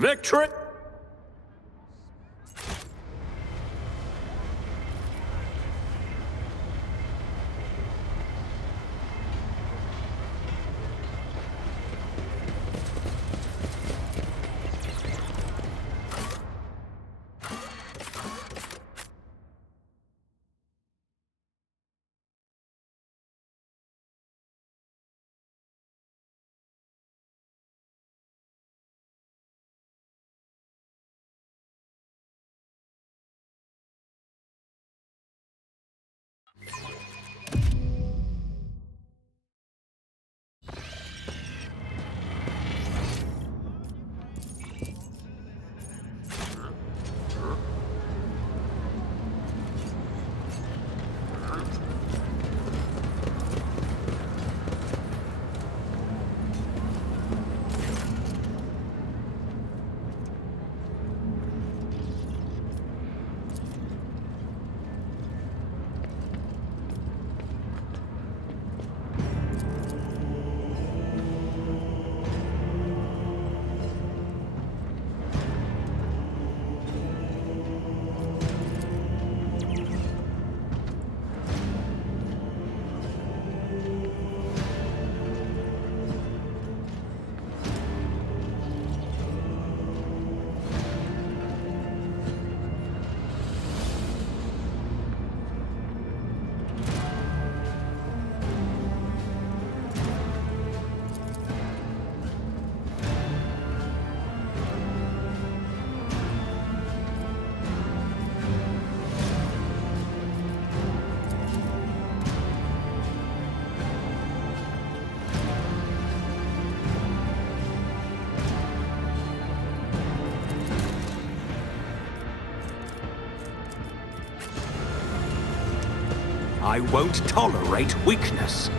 Victory! I won't tolerate weakness.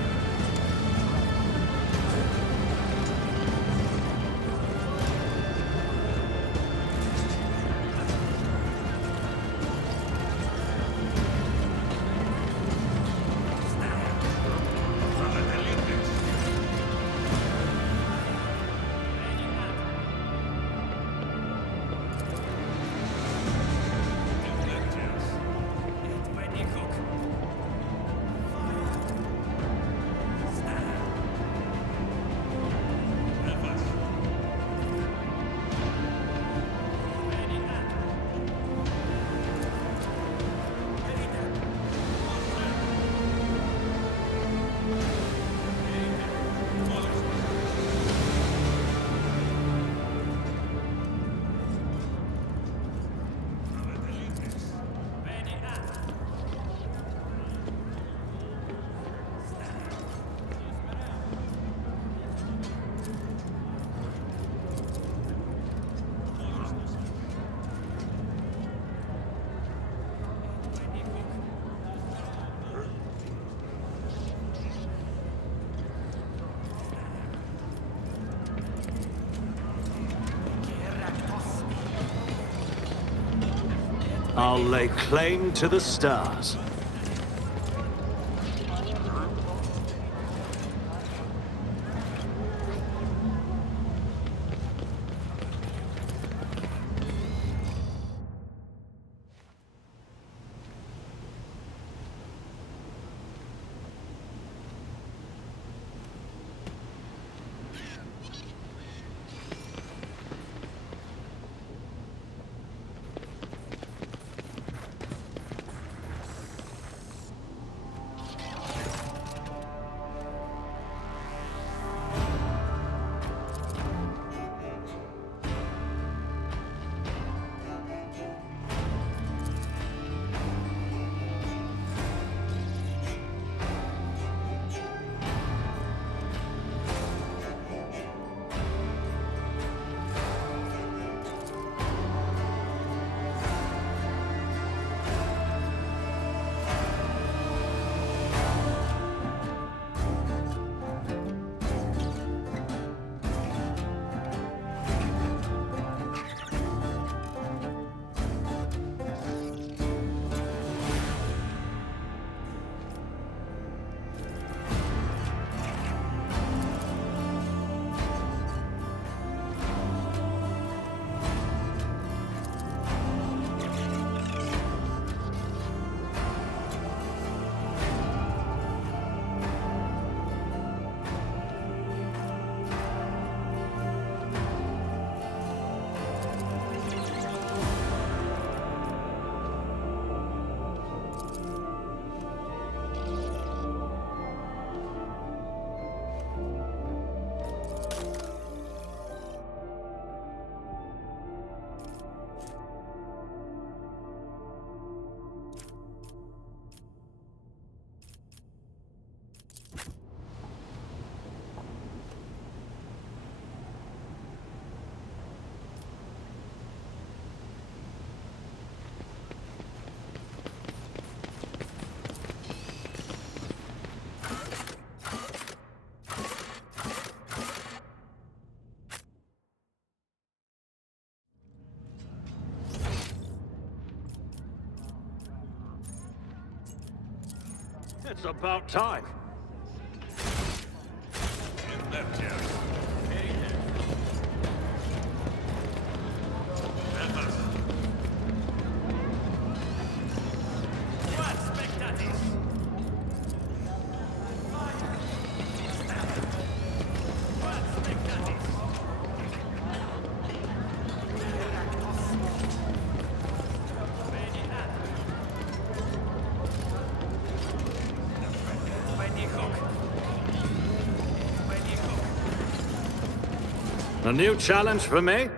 I'll lay claim to the stars. It's about time. A new challenge for me?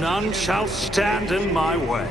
None shall stand in my way.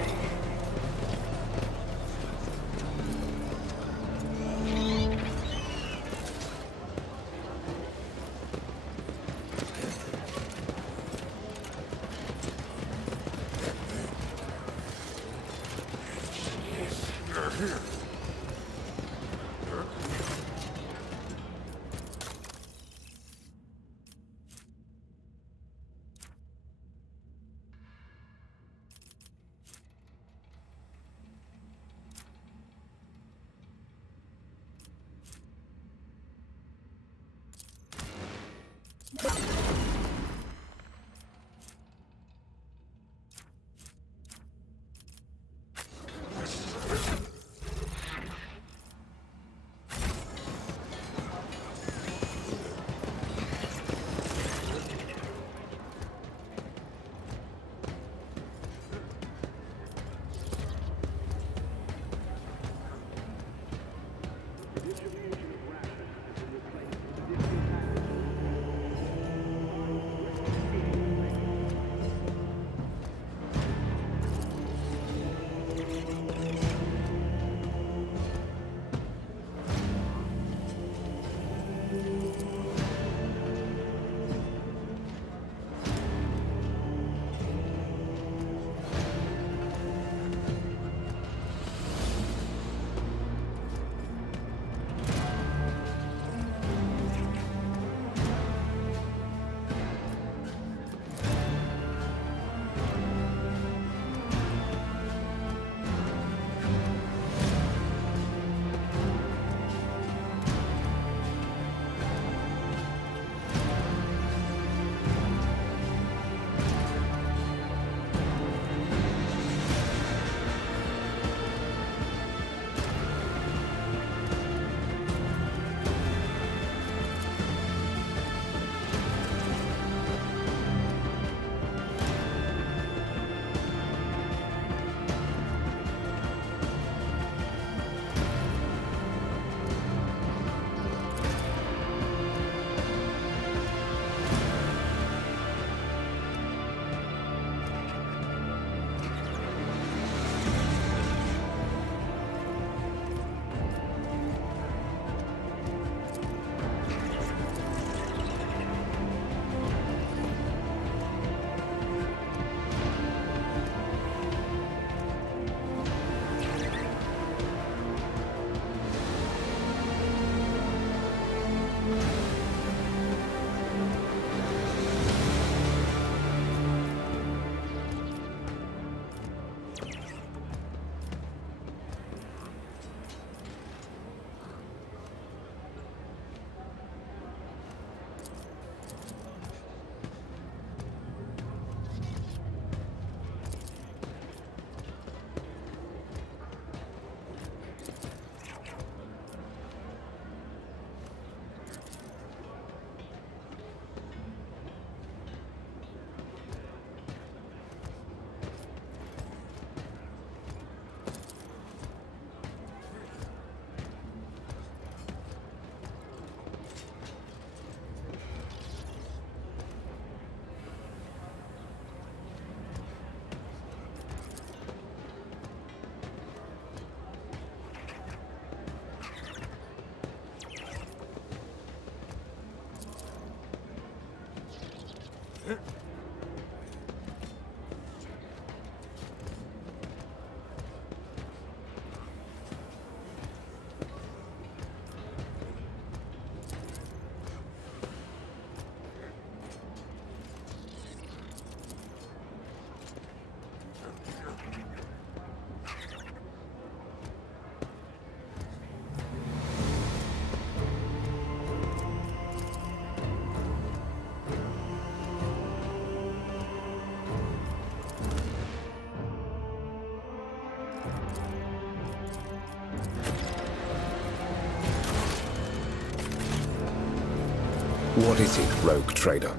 What is it, rogue trader?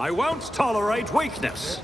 I won't tolerate weakness.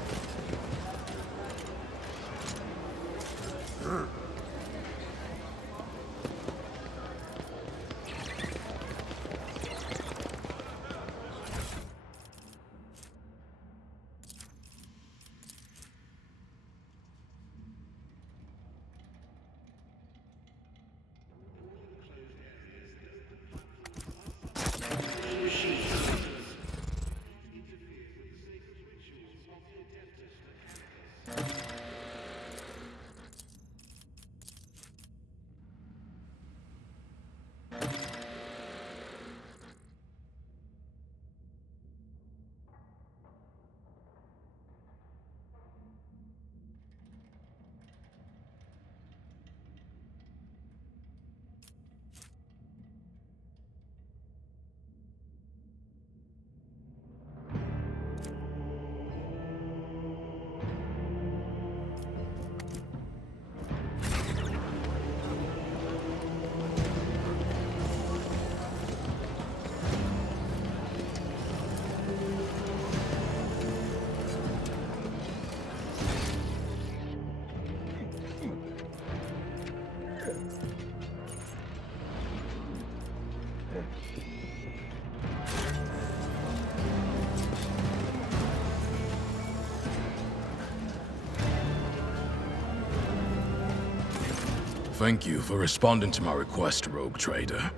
Thank you for responding to my request, Rogue Trader.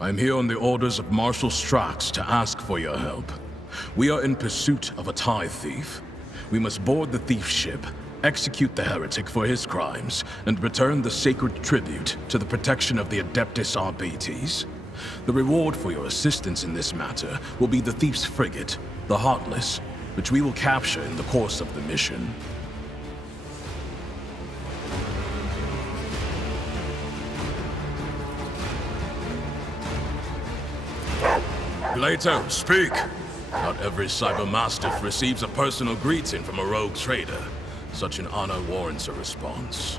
I'm here on the orders of Marshal Strax to ask for your help. We are in pursuit of a tithe thief. We must board the thief's ship, execute the heretic for his crimes, and return the sacred tribute to the protection of the Adeptus Arbites. The reward for your assistance in this matter will be the thief's frigate, the Heartless, which we will capture in the course of the mission. Plato, speak! Not every cybermastiff receives a personal greeting from a rogue trader. Such an honor warrants a response.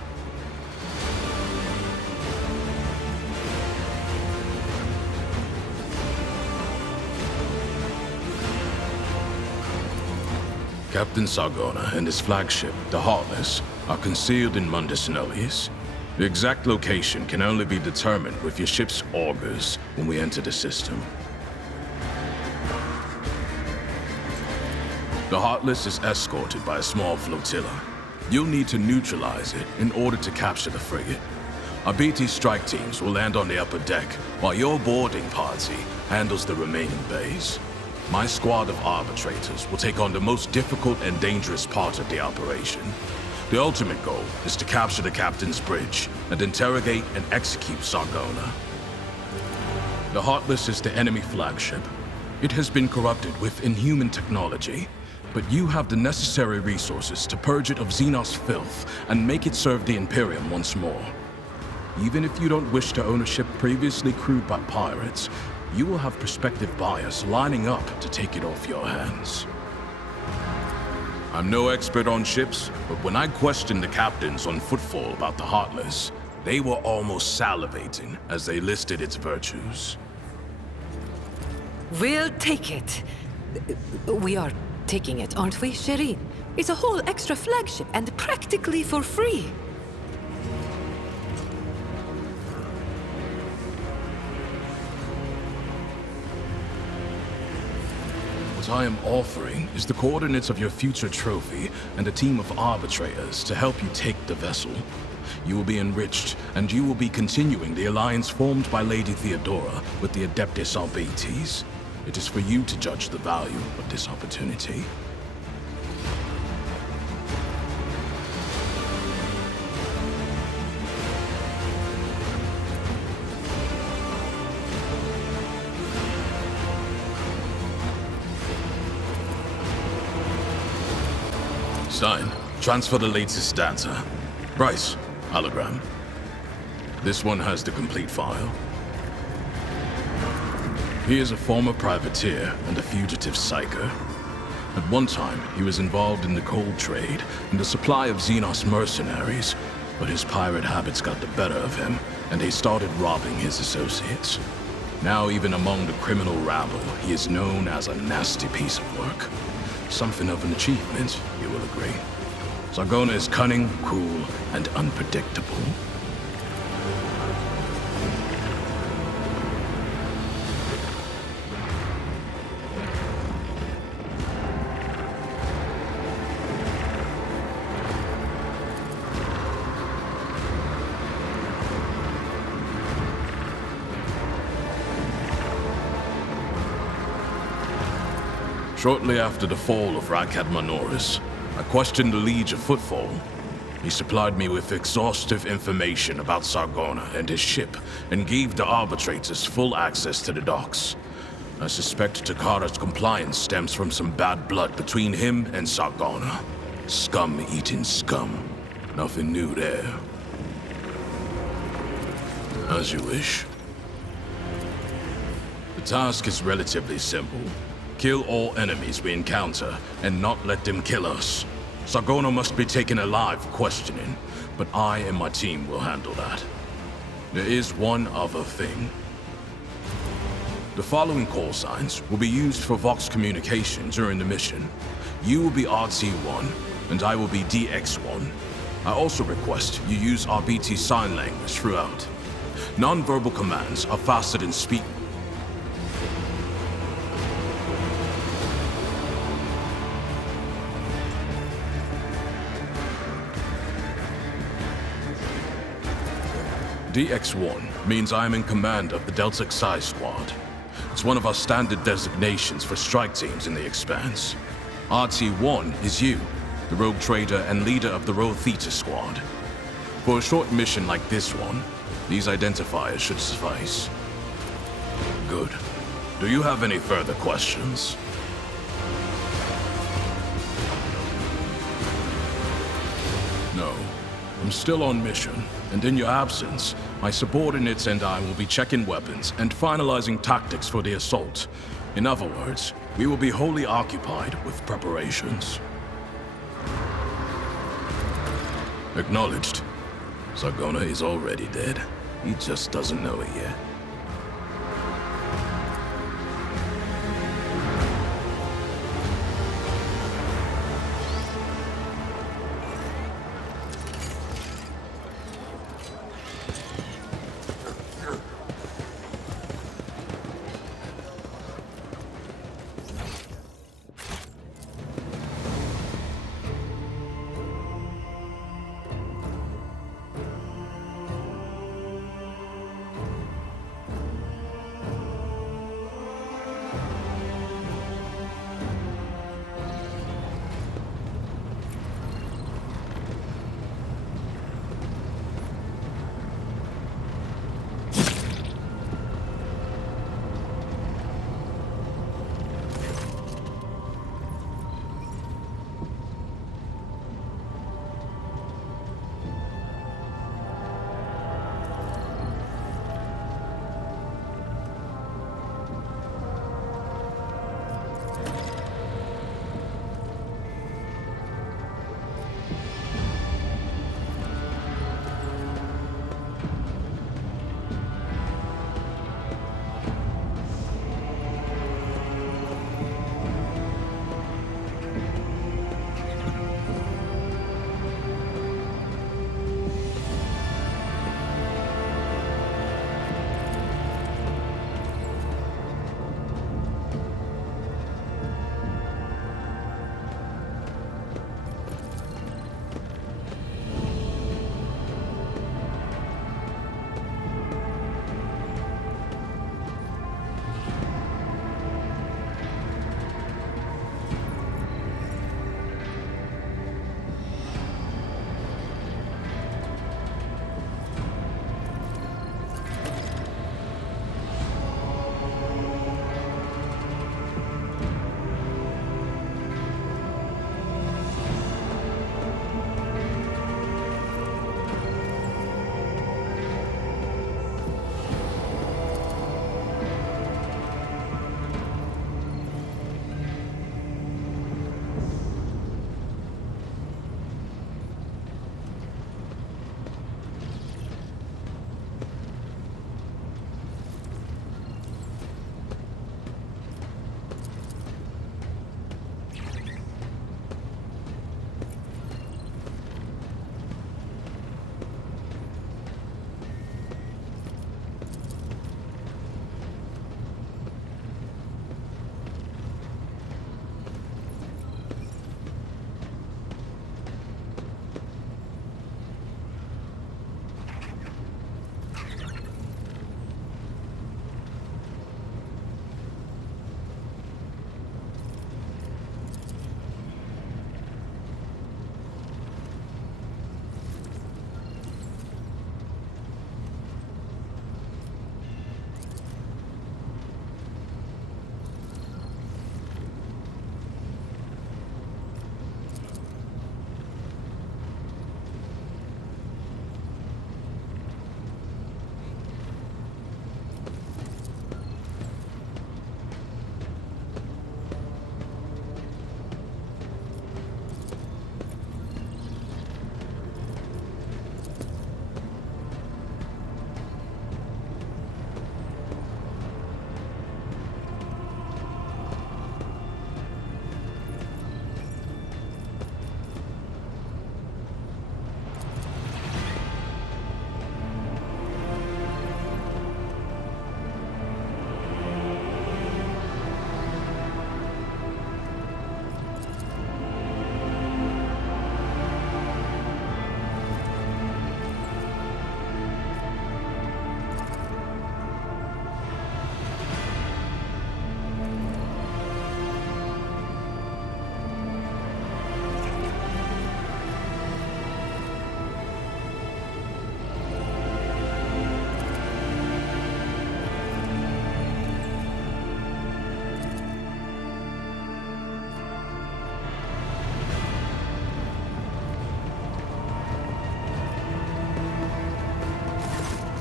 Captain Sargona and his flagship, the Heartless, are concealed in Mundus Nullius. The exact location can only be determined with your ship's augurs when we enter the system. The Heartless is escorted by a small flotilla. You'll need to neutralize it in order to capture the frigate. Our BT strike teams will land on the upper deck, while your boarding party handles the remaining bays. My squad of arbitrators will take on the most difficult and dangerous part of the operation. The ultimate goal is to capture the captain's bridge and interrogate and execute Sargona. The Heartless is the enemy flagship. It has been corrupted with inhuman technology, but you have the necessary resources to purge it of Xenos filth and make it serve the Imperium once more. Even if you don't wish to own a ship previously crewed by pirates, you will have prospective buyers lining up to take it off your hands. I'm no expert on ships, but when I questioned the captains on Footfall about the Heartless, they were almost salivating as they listed its virtues. We'll take it. We are taking it, aren't we, Shireen? It's a whole extra flagship and practically for free. What I am offering is the coordinates of your future trophy and a team of arbitrators to help you take the vessel. You will be enriched, and you will be continuing the alliance formed by Lady Theodora with the Adeptus Arbites. It is for you to judge the value of this opportunity. Stein, transfer the latest data. Bryce, hologram. This one has the complete file. He is a former privateer and a fugitive psyker. At one time, he was involved in the coal trade and the supply of Xenos mercenaries, but his pirate habits got the better of him, and he started robbing his associates. Now, even among the criminal rabble, he is known as a nasty piece of work. Something of an achievement, you will agree. Sargona is cunning, cruel, and unpredictable. Shortly after the fall of Rakat Manoris, I questioned the Liege of Footfall. He supplied me with exhaustive information about Sargona and his ship, and gave the arbitrators full access to the docks. I suspect Takara's compliance stems from some bad blood between him and Sargona. Scum eating scum. Nothing new there. As you wish. The task is relatively simple. Kill all enemies we encounter, and not let them kill us. Sargona must be taken alive for questioning, but I and my team will handle that. There is one other thing. The following call signs will be used for Vox communication during the mission. You will be RT-1, and I will be DX-1. I also request you use RBT sign language throughout. Non-verbal commands are faster than speak. DX-1 means I am in command of the Delta Xi Squad. It's one of our standard designations for strike teams in the Expanse. RT-1 is you, the rogue trader and leader of the Rho Theta Squad. For a short mission like this one, these identifiers should suffice. Good. Do you have any further questions? No. I'm still on mission, and in your absence, my subordinates and I will be checking weapons and finalizing tactics for the assault. In other words, we will be wholly occupied with preparations. Acknowledged. Sargona is already dead. He just doesn't know it yet.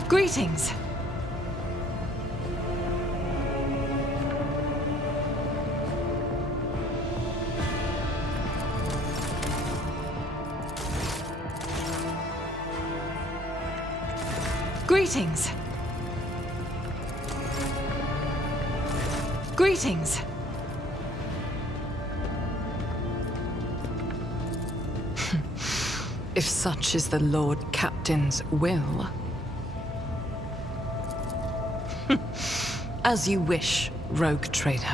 Greetings. Greetings. Greetings. If such is the Lord Captain's will. As you wish, rogue trader.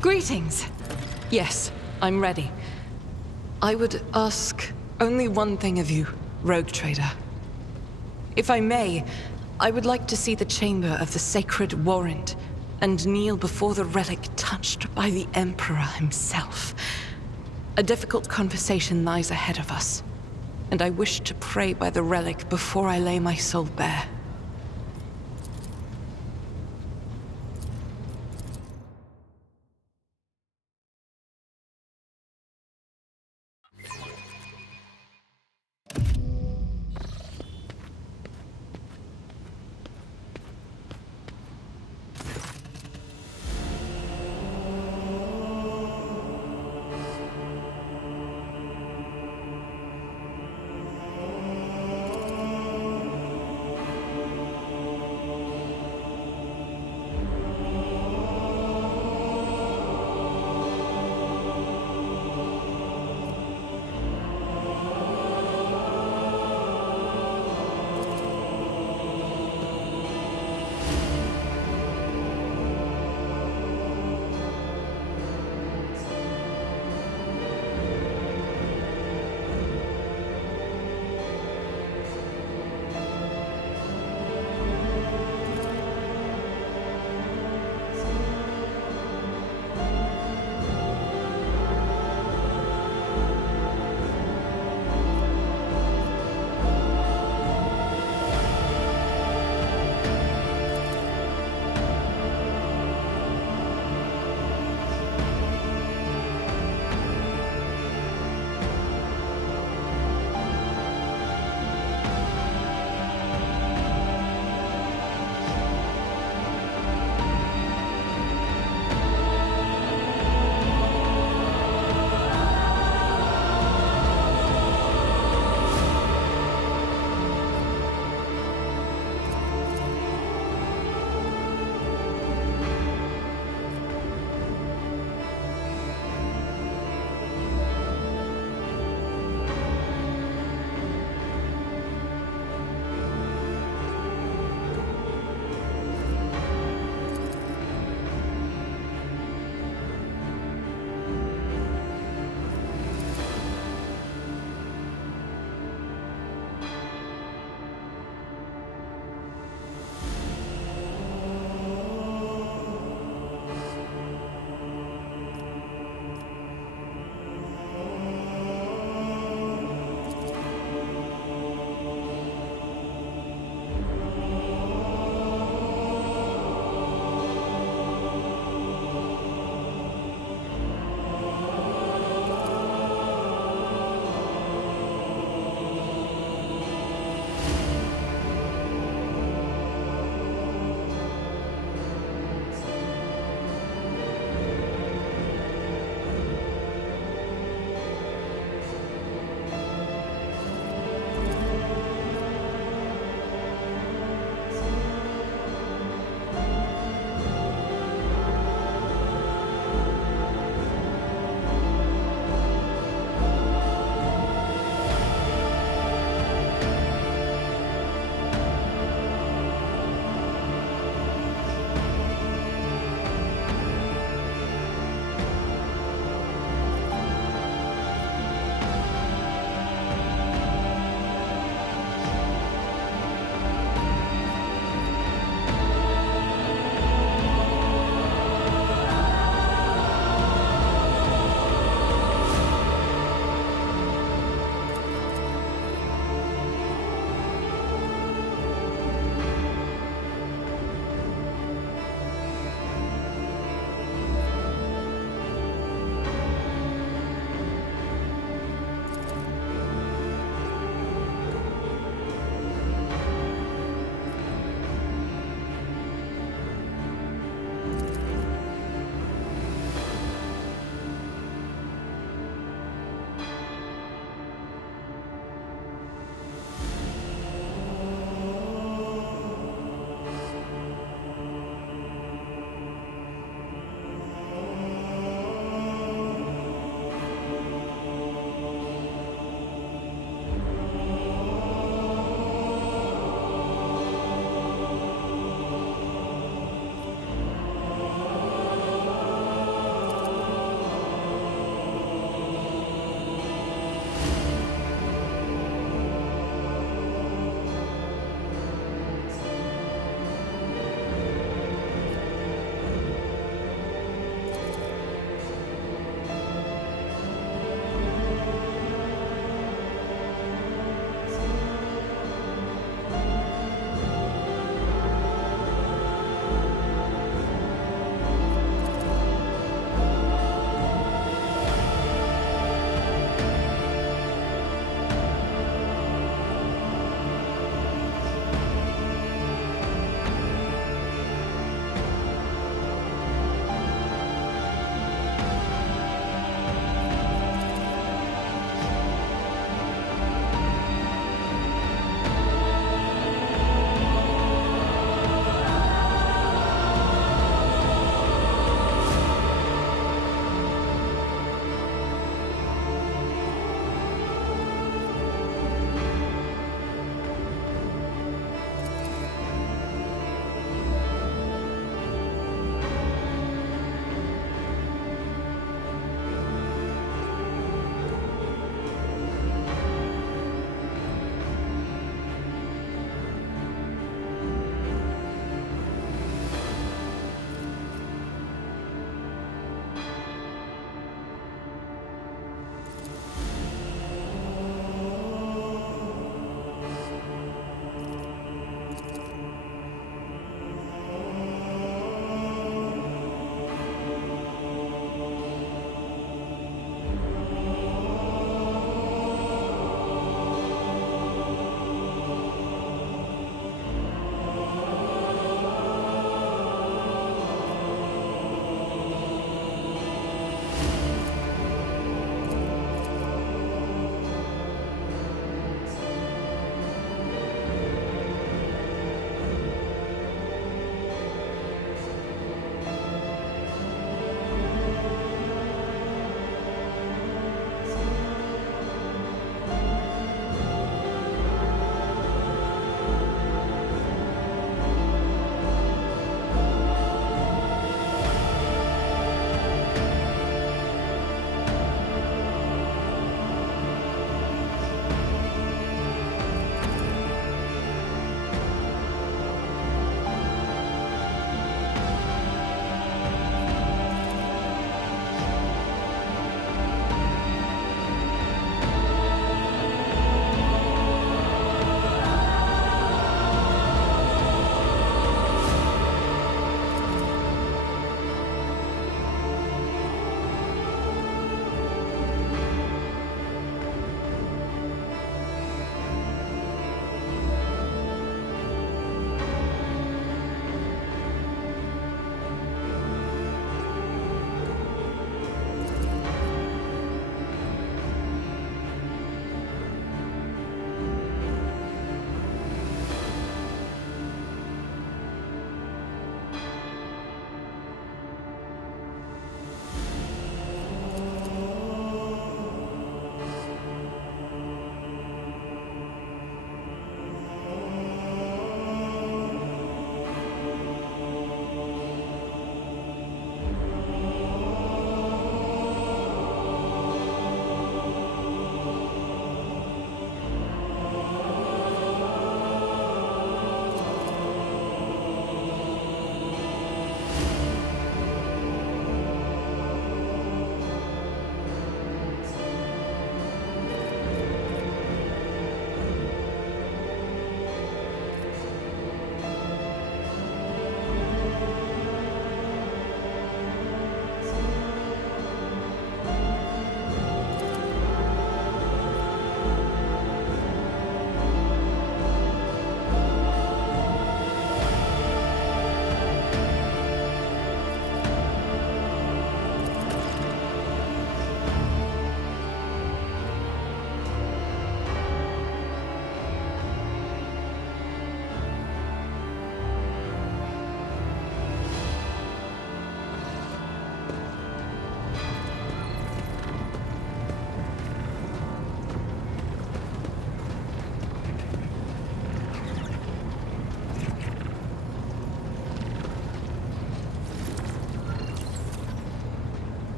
Greetings. Yes, I'm ready. I would ask only one thing of you, rogue trader. If I may, I would like to see the chamber of the sacred warrant and kneel before the relic touched by the Emperor himself. A difficult conversation lies ahead of us, and I wish to pray by the relic before I lay my soul bare.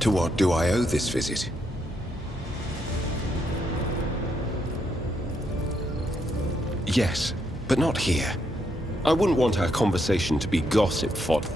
To what do I owe this visit? Yes, but not here. I wouldn't want our conversation to be gossip fodder.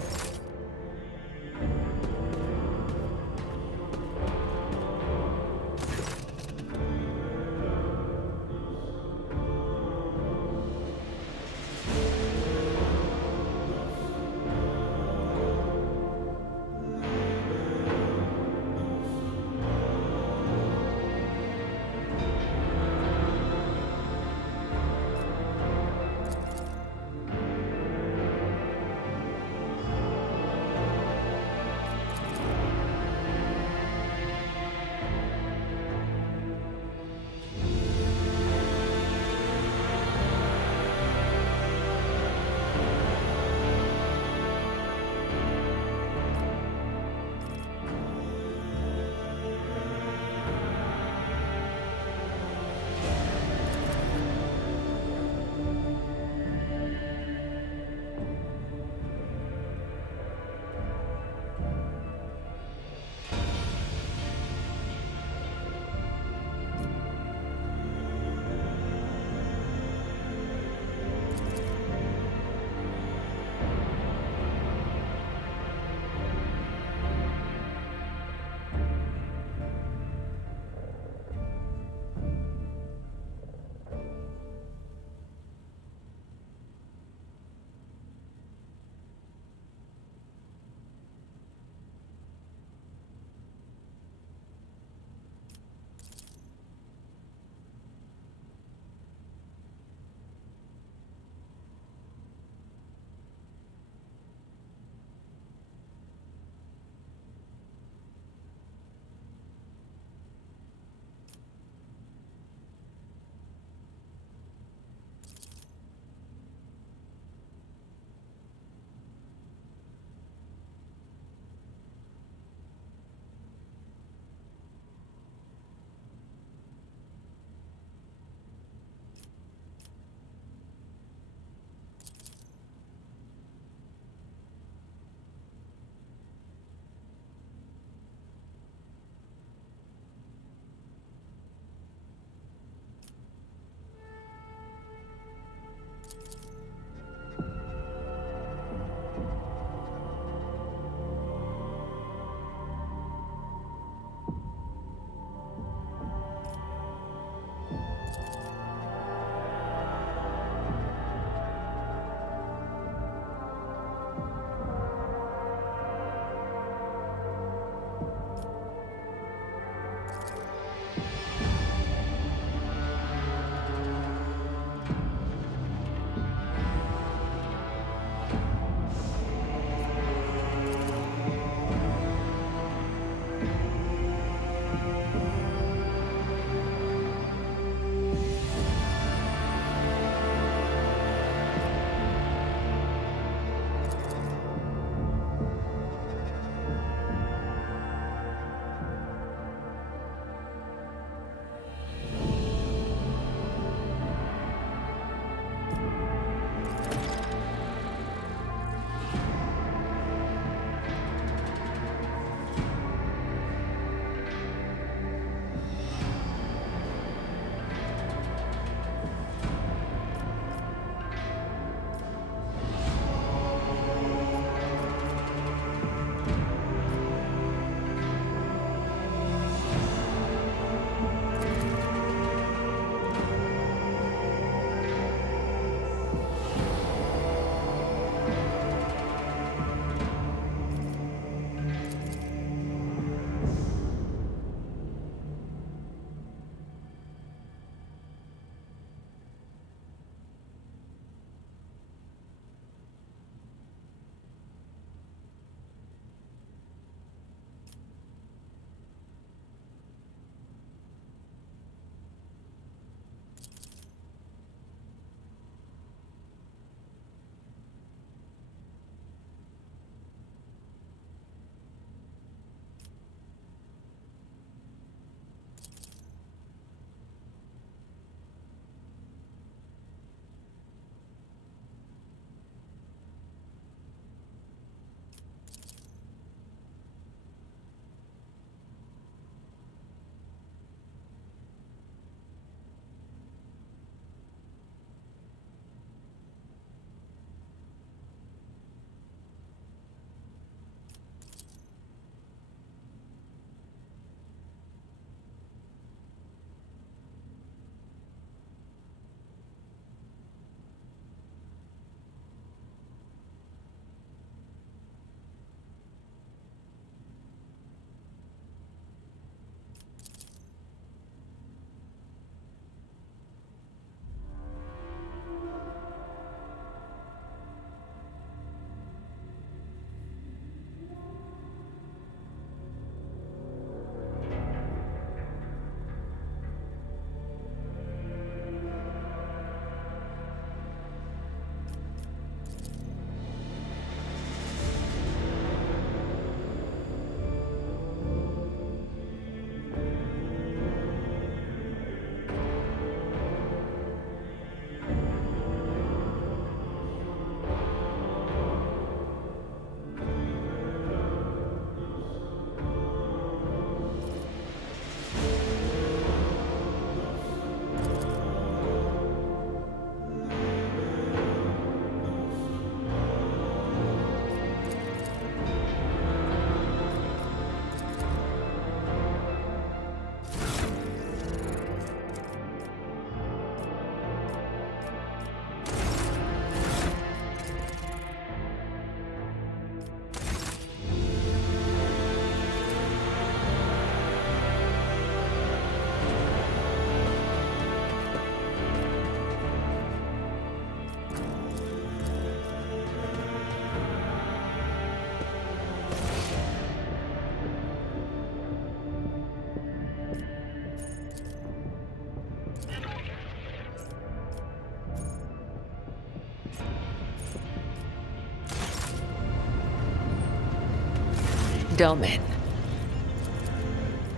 Domin.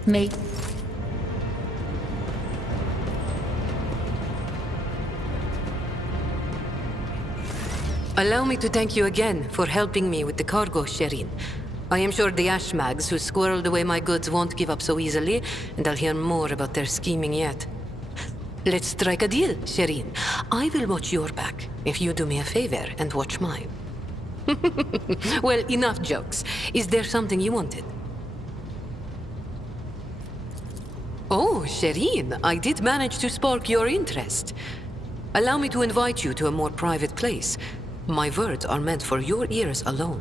Me. Allow me to thank you again for helping me with the cargo, Sherin. I am sure the Ashmags who squirreled away my goods won't give up so easily, and I'll hear more about their scheming yet. Let's strike a deal, Sherin. I will watch your back, if you do me a favor and watch mine. Well, enough jokes. Is there something you wanted? Oh, Sherin, I did manage to spark your interest. Allow me to invite you to a more private place. My words are meant for your ears alone.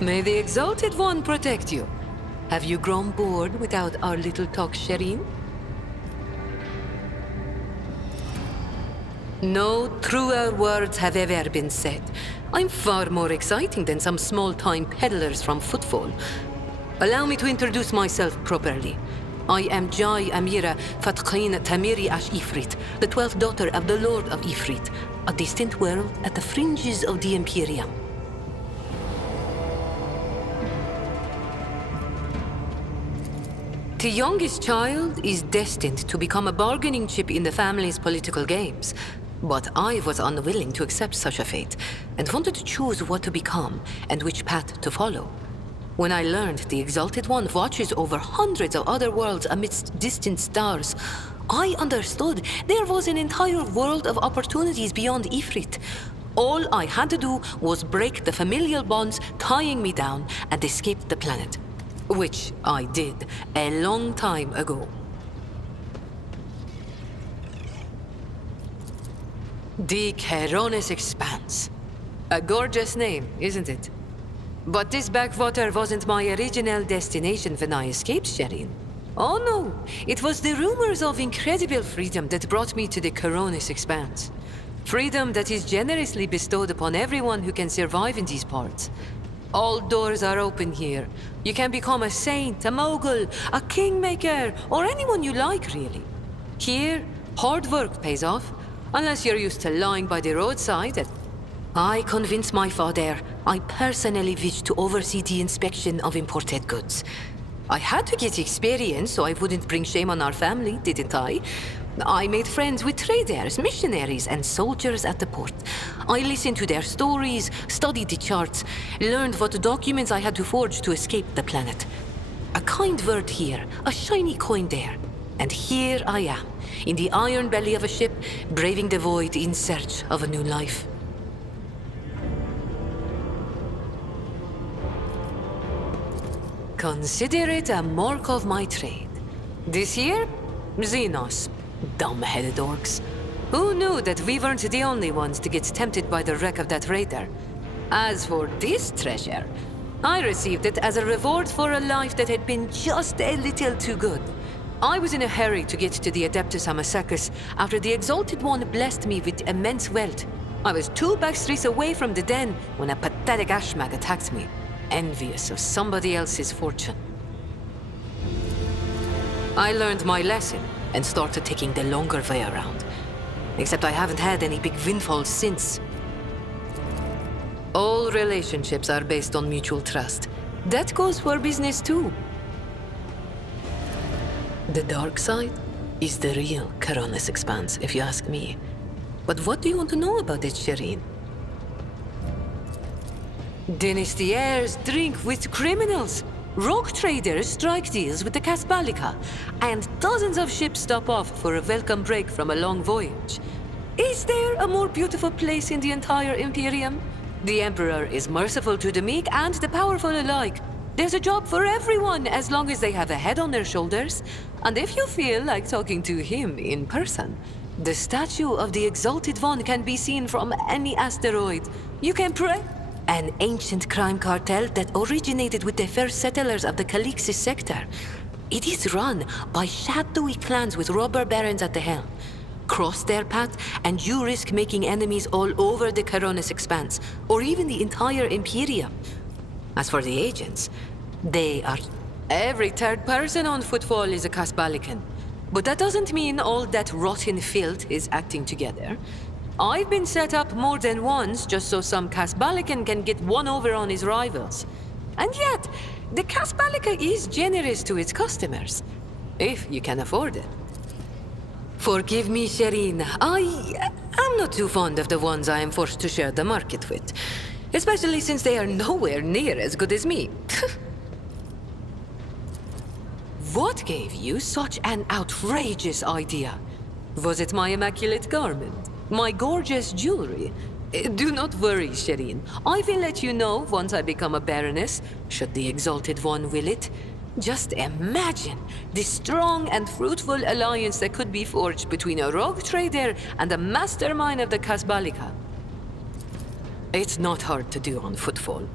May the Exalted One protect you. Have you grown bored without our little talk, Shireen? No truer words have ever been said. I'm far more exciting than some small-time peddlers from Footfall. Allow me to introduce myself properly. I am Jai Amira Fatqin Tamiri Ash Ifrit, the 12th daughter of the Lord of Ifrit, a distant world at the fringes of the Imperium. The youngest child is destined to become a bargaining chip in the family's political games. But I was unwilling to accept such a fate, and wanted to choose what to become and which path to follow. When I learned the Exalted One watches over hundreds of other worlds amidst distant stars, I understood there was an entire world of opportunities beyond Ifrit. All I had to do was break the familial bonds tying me down and escape the planet. Which I did a long time ago. The Keronis Expanse. A gorgeous name, isn't it? But this backwater wasn't my original destination when I escaped, Shireen. Oh no, it was the rumors of incredible freedom that brought me to the Keronis Expanse. Freedom that is generously bestowed upon everyone who can survive in these parts. All doors are open here. You can become a saint, a mogul, a kingmaker, or anyone you like, really. Here, hard work pays off. Unless you're used to lying by the roadside. I convinced my father I personally wished to oversee the inspection of imported goods. I had to get experience so I wouldn't bring shame on our family, didn't I? I made friends with traders, missionaries, and soldiers at the port. I listened to their stories, studied the charts, learned what documents I had to forge to escape the planet. A kind word here, a shiny coin there. And here I am, in the iron belly of a ship, braving the void in search of a new life. Consider it a mark of my trade. This year, Xenos. Dumb-headed orcs. Who knew that we weren't the only ones to get tempted by the wreck of that raider? As for this treasure, I received it as a reward for a life that had been just a little too good. I was in a hurry to get to the Adeptus Amasacus after the Exalted One blessed me with immense wealth. I was 2 backstreets away from the den when a pathetic ashmag attacked me, envious of somebody else's fortune. I learned my lesson and started taking the longer way around. Except I haven't had any big windfalls since. All relationships are based on mutual trust. That goes for business too. The dark side is the real Keronis Expanse, if you ask me. But what do you want to know about it, Shireen? Dynasty drink with criminals. Rogue traders strike deals with the Casbalica, and dozens of ships stop off for a welcome break from a long voyage. Is there a more beautiful place in the entire Imperium? The Emperor is merciful to the meek and the powerful alike. There's a job for everyone as long as they have a head on their shoulders. And if you feel like talking to him in person, the statue of the Exalted One can be seen from any asteroid. You can pray. An ancient crime cartel that originated with the first settlers of the Calixis sector. It is run by shadowy clans with robber barons at the helm. Cross their path, and you risk making enemies all over the Keronis Expanse, or even the entire Imperium. As for the agents, they are... Every third person on Footfall is a Casbalican. But that doesn't mean all that rotten filth is acting together. I've been set up more than once just so some Casbalican can get one over on his rivals. And yet, the Casbalica is generous to its customers, if you can afford it. Forgive me, Shireen. I'm not too fond of the ones I am forced to share the market with. Especially since they are nowhere near as good as me. What gave you such an outrageous idea? Was it my immaculate garment? My gorgeous jewelry? Do not worry, Shireen. I will let you know once I become a baroness, should the Exalted One will it. Just imagine the strong and fruitful alliance that could be forged between a rogue trader and a mastermind of the Casbalica. It's not hard to do on Footfall.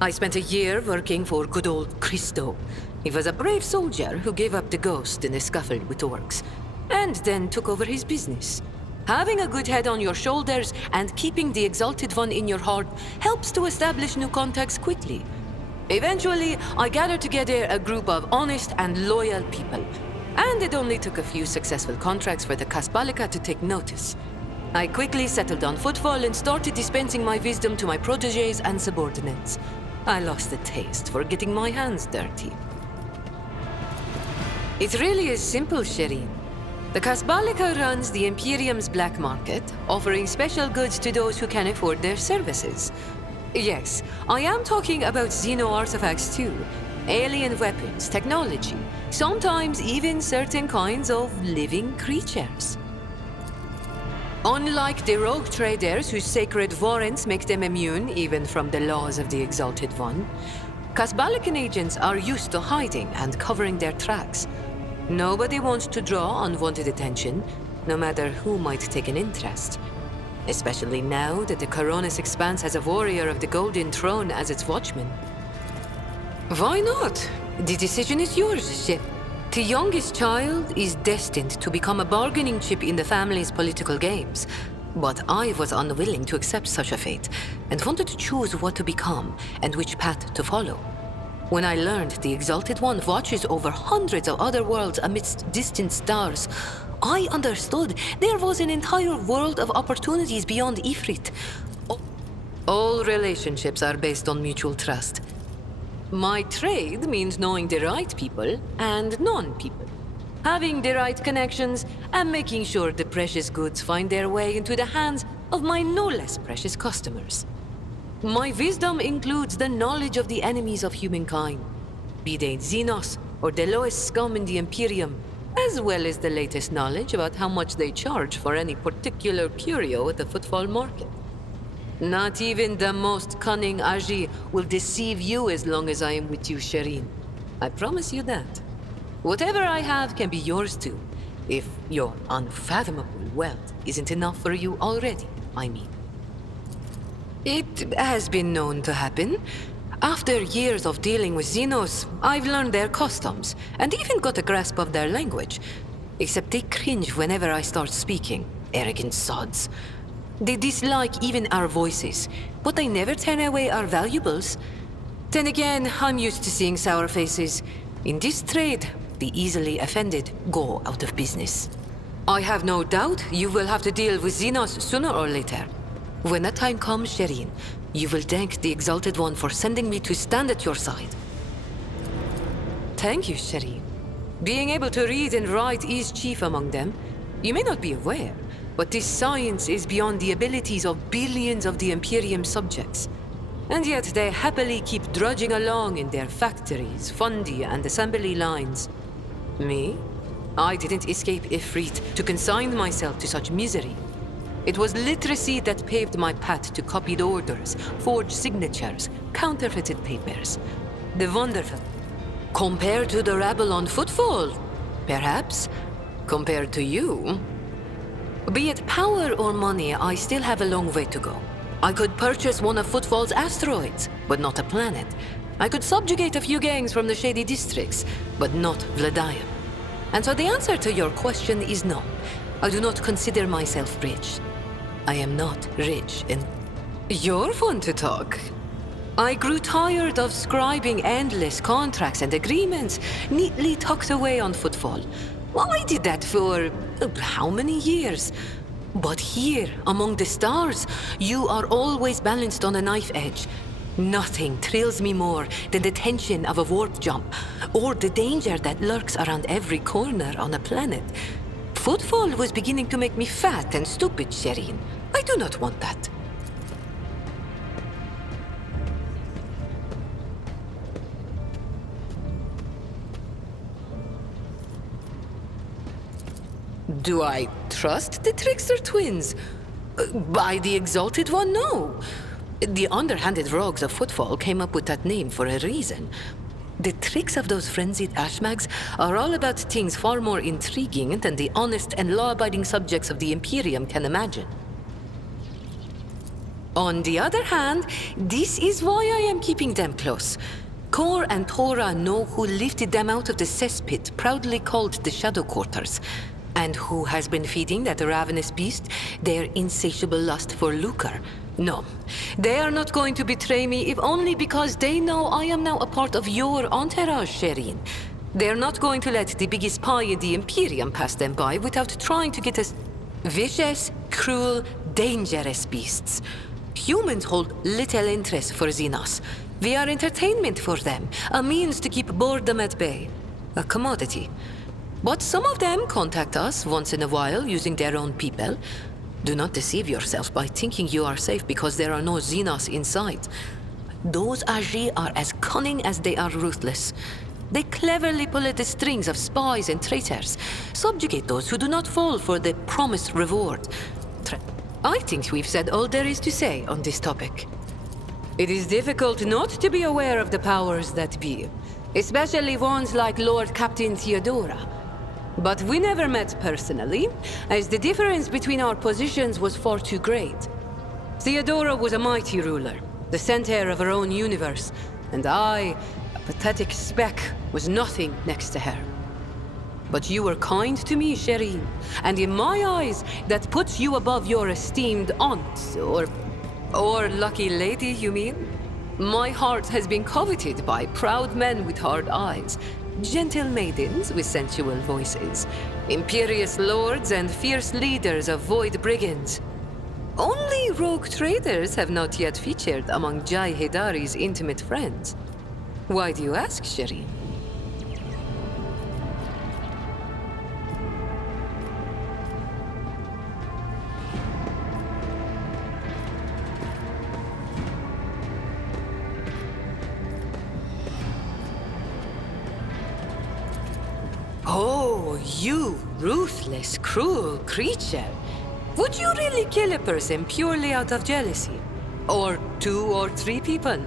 I spent a year working for good old Christo. He was a brave soldier who gave up the ghost in a scuffle with orcs, and then took over his business. Having a good head on your shoulders and keeping the Exalted One in your heart helps to establish new contacts quickly. Eventually, I gathered together a group of honest and loyal people, and it only took a few successful contracts for the Kasbalika to take notice. I quickly settled on footfall and started dispensing my wisdom to my protégés and subordinates. I lost the taste for getting my hands dirty. It really is simple, Shireen. The Kasbalika runs the Imperium's black market, offering special goods to those who can afford their services. Yes, I am talking about Xeno artifacts too. Alien weapons, technology, sometimes even certain kinds of living creatures. Unlike the rogue traders whose sacred warrants make them immune even from the laws of the Exalted One, Kasbalikan agents are used to hiding and covering their tracks. Nobody wants to draw unwanted attention, no matter who might take an interest. Especially now that the Coronis Expanse has a warrior of the Golden Throne as its watchman. Why not? The decision is yours, Ship. The youngest child is destined to become a bargaining chip in the family's political games. But I was unwilling to accept such a fate, and wanted to choose what to become and which path to follow. When I learned the Exalted One watches over hundreds of other worlds amidst distant stars, I understood there was an entire world of opportunities beyond Ifrit. All relationships are based on mutual trust. My trade means knowing the right people and non-people. Having the right connections and making sure the precious goods find their way into the hands of my no less precious customers. My wisdom includes the knowledge of the enemies of humankind, be they Xenos or the lowest scum in the Imperium, as well as the latest knowledge about how much they charge for any particular curio at the footfall market. Not even the most cunning Aji will deceive you as long as I am with you, Shireen. I promise you that. Whatever I have can be yours too, if your unfathomable wealth isn't enough for you already, I mean. It has been known to happen. After years of dealing with Xenos, I've learned their customs, and even got a grasp of their language. Except they cringe whenever I start speaking. Arrogant sods. They dislike even our voices, but they never turn away our valuables. Then again, I'm used to seeing sour faces. In this trade, the easily offended go out of business. I have no doubt you will have to deal with Xenos sooner or later. When that time comes, Shireen, you will thank the Exalted One for sending me to stand at your side. Thank you, Shireen. Being able to read and write is chief among them. You may not be aware, but this science is beyond the abilities of billions of the Imperium subjects. And yet they happily keep drudging along in their factories, fundi, and assembly lines. Me? I didn't escape Ifrit to consign myself to such misery. It was literacy that paved my path to copied orders, forged signatures, counterfeited papers. The wonderful. Compared to the rabble on footfall, perhaps. Compared to you. Be it power or money, I still have a long way to go. I could purchase one of Footfall's asteroids, but not a planet. I could subjugate a few gangs from the shady districts, but not Vladium. And so the answer to your question is no. I do not consider myself rich. I am not rich, and you're fun to talk. I grew tired of scribing endless contracts and agreements neatly tucked away on Footfall. I did that for how many years? But here, among the stars, you are always balanced on a knife edge. Nothing thrills me more than the tension of a warp jump, or the danger that lurks around every corner on a planet. Footfall was beginning to make me fat and stupid, Shireen. I do not want that. Do I trust the Trickster twins? By the Exalted One, no. The underhanded rogues of Footfall came up with that name for a reason. The tricks of those frenzied ashmags are all about things far more intriguing than the honest and law-abiding subjects of the Imperium can imagine. On the other hand, this is why I am keeping them close. Kor and Tora know who lifted them out of the cesspit proudly called the Shadow Quarters, and who has been feeding that ravenous beast their insatiable lust for lucre. No, they are not going to betray me if only because they know I am now a part of your entourage, Shireen. They're not going to let the biggest pie in the Imperium pass them by without trying to get us vicious, cruel, dangerous beasts. Humans hold little interest for Xenos. We are entertainment for them, a means to keep boredom at bay. A commodity. But some of them contact us once in a while using their own people. Do not deceive yourself by thinking you are safe because there are no Xenos inside. Those Agi are as cunning as they are ruthless. They cleverly pull at the strings of spies and traitors, subjugate those who do not fall for the promised reward. I think we've said all there is to say on this topic. It is difficult not to be aware of the powers that be, especially ones like Lord Captain Theodora. But we never met personally, as the difference between our positions was far too great. Theodora was a mighty ruler, the center of her own universe, and I, a pathetic speck, was nothing next to her. But you were kind to me, Shireen, and in my eyes, that puts you above your esteemed aunt, or lucky lady, you mean? My heart has been coveted by proud men with hard eyes, gentle maidens with sensual voices, imperious lords and fierce leaders of void brigands. Only rogue traders have not yet featured among Jai Hidari's intimate friends. Why do you ask, Shireen? Oh, you ruthless, cruel creature. Would you really kill a person purely out of jealousy? Or 2 or 3 people?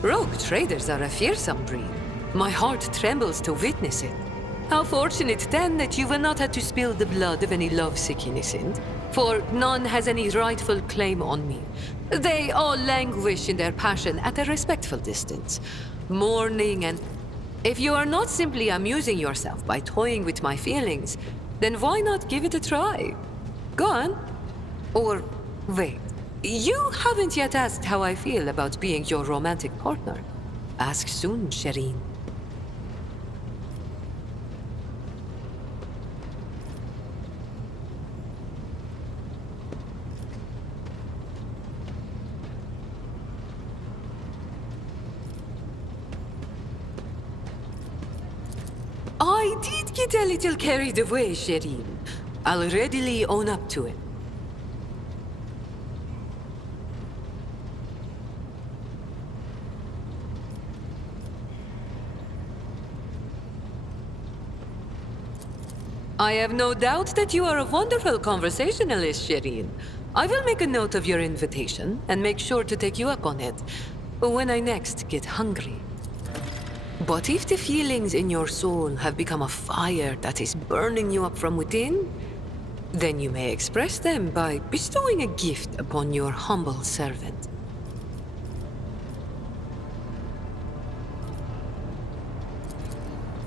Rogue traders are a fearsome breed. My heart trembles to witness it. How fortunate then that you will not have to spill the blood of any lovesick innocent, for none has any rightful claim on me. They all languish in their passion at a respectful distance, mourning and... If you are not simply amusing yourself by toying with my feelings, then why not give it a try? Go on. Or, wait. You haven't yet asked how I feel about being your romantic partner. Ask soon, Shireen. I did get a little carried away, Shireen. I'll readily own up to it. I have no doubt that you are a wonderful conversationalist, Shireen. I will make a note of your invitation and make sure to take you up on it when I next get hungry. But if the feelings in your soul have become a fire that is burning you up from within, then you may express them by bestowing a gift upon your humble servant.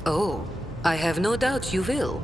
Oh, I have no doubt you will.